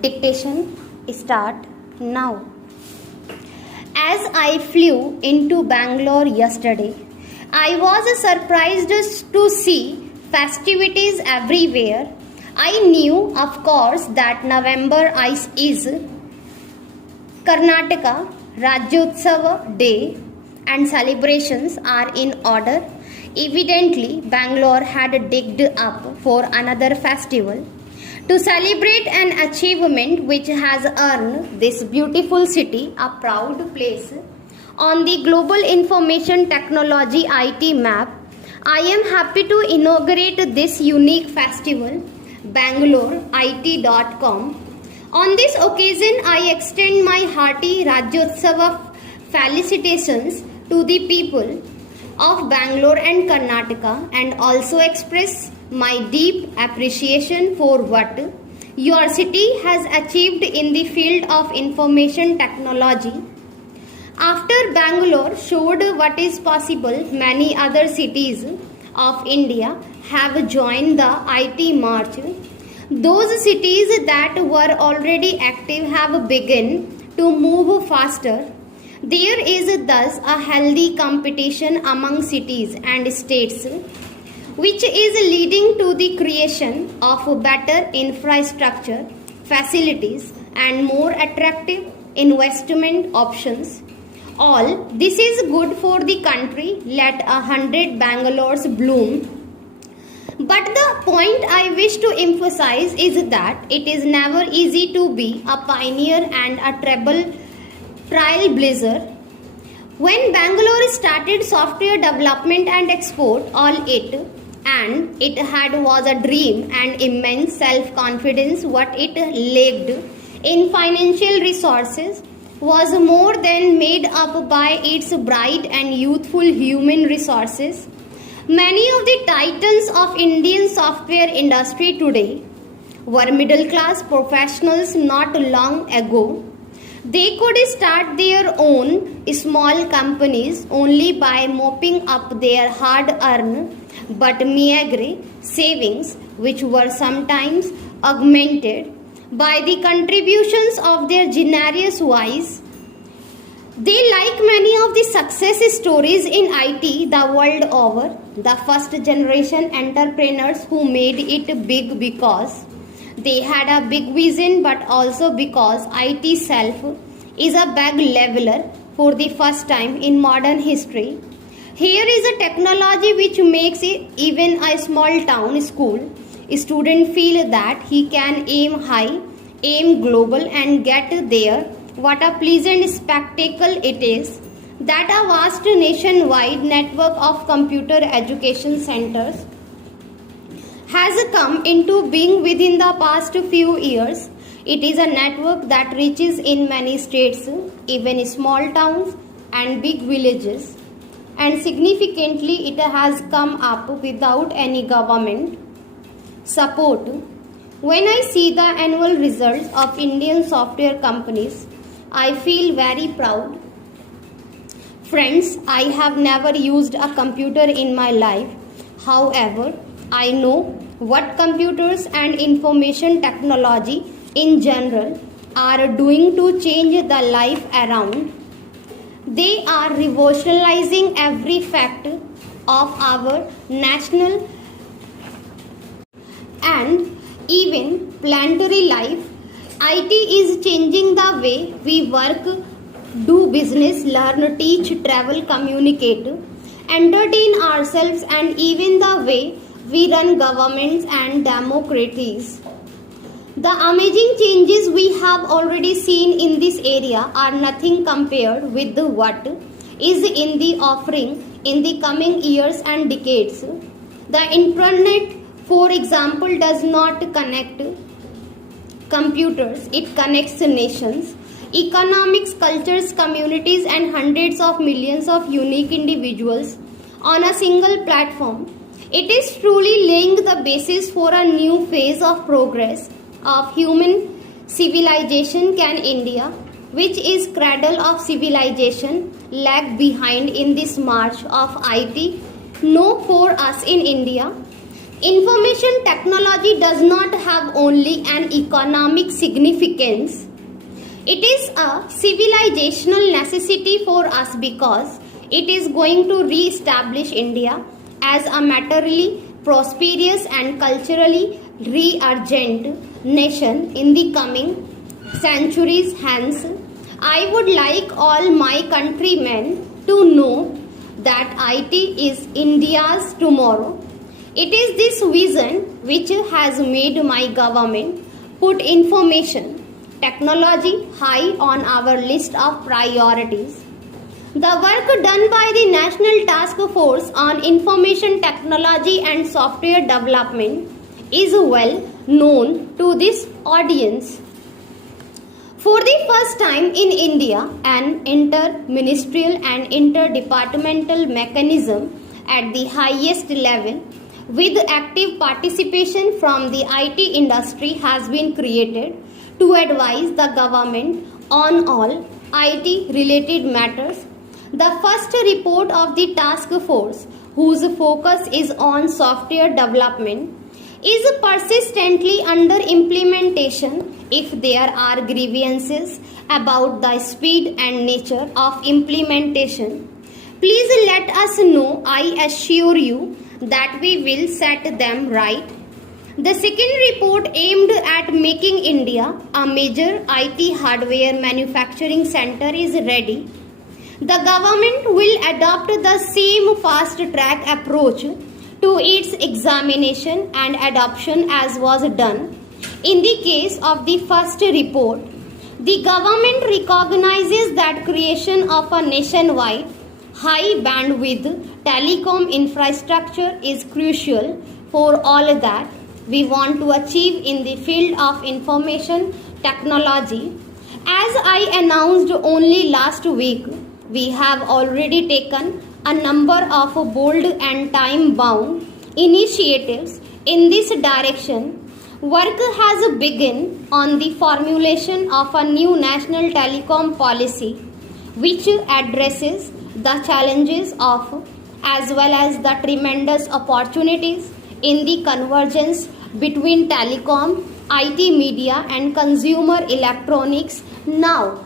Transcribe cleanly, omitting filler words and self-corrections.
Dictation start now. As I flew into Bangalore yesterday, I was surprised to see festivities everywhere. I knew, of course, that November is Karnataka Rajyotsava Day and celebrations are in order. Evidently, Bangalore had digged up for another festival to celebrate an achievement which has earned this beautiful city a proud place on the global information technology IT map. I am happy to inaugurate this unique festival, BangaloreIT.com. On this occasion, I extend my hearty Rajyotsava felicitations to the people of Bangalore and Karnataka and also express my deep appreciation for what your city has achieved in the field of information technology. After Bangalore showed what is possible, many other cities of India have joined the IT march. Those cities that were already active have begun to move faster. There is thus a healthy competition among cities and states, which is leading to the creation of better infrastructure, facilities, and more attractive investment options. All this is good for the country. Let 100 Bangalores bloom. But the point I wish to emphasize is that it is never easy to be a pioneer and a trailblazer. When Bangalore started software development and export, all it had was a dream and immense self-confidence. What it lacked in financial resources was more than made up by its bright and youthful human resources. Many of the titans of Indian software industry today were middle-class professionals not long ago. They could start their own small companies only by mopping up their hard-earned but meagre savings, which were sometimes augmented by the contributions of their generous wives. They, like many of the success stories in IT the world over, the first generation entrepreneurs who made it big because they had a big vision, but also because IT self is a big leveler for the first time in modern history. Here is a technology which makes even a small town school student feel that he can aim high, aim global and get there. What a pleasant spectacle it is that a vast nationwide network of computer education centers has come into being within the past few years. It is a network that reaches in many states, even small towns and big villages. And significantly, it has come up without any government support. When I see the annual results of Indian software companies, I feel very proud. Friends, I have never used a computer in my life. However, I know what computers and information technology in general are doing to change the life around. They are revolutionizing every factor of our national and even planetary life. IT is changing the way we work, do business, learn, teach, travel, communicate, entertain ourselves, and even the way we run governments and democracies. The amazing changes we have already seen in this area are nothing compared with what is in the offering in the coming years and decades. The internet, for example, does not connect computers, it connects nations, economics, cultures, communities, and hundreds of millions of unique individuals on a single platform. It is truly laying the basis for a new phase of progress of human civilization. Can India, which is cradle of civilization, lag behind in this march of IT? No, for us in India, Information technology does not have only an economic significance. It is a civilizational necessity for us because it is going to re-establish India as a materially prosperous and culturally reargent nation in the coming centuries. Hence, I would like all my countrymen to know that IT is India's tomorrow. It is this vision which has made my government put information technology high on our list of priorities. The work done by the National Task Force on Information Technology and Software Development is well known to this audience. For the first time in India, an inter-ministerial and interdepartmental mechanism at the highest level with active participation from the IT industry has been created to advise the government on all IT related matters. The first report of the task force, whose focus is on software development, is persistently under implementation if there are grievances about the speed and nature of implementation. Please let us know. I assure you that we will set them right. The second report aimed at making India a major IT hardware manufacturing center is ready. The government will adopt the same fast track approach to its examination and adoption as was done in the case of the first report. The government recognizes that creation of a nationwide high bandwidth telecom infrastructure is crucial for all that we want to achieve in the field of information technology. As I announced only last week, we have already taken a number of bold and time-bound initiatives in this direction. Work has begun on the formulation of a new national telecom policy which addresses the challenges of as well as the tremendous opportunities in the convergence between telecom, IT media and consumer electronics. Now,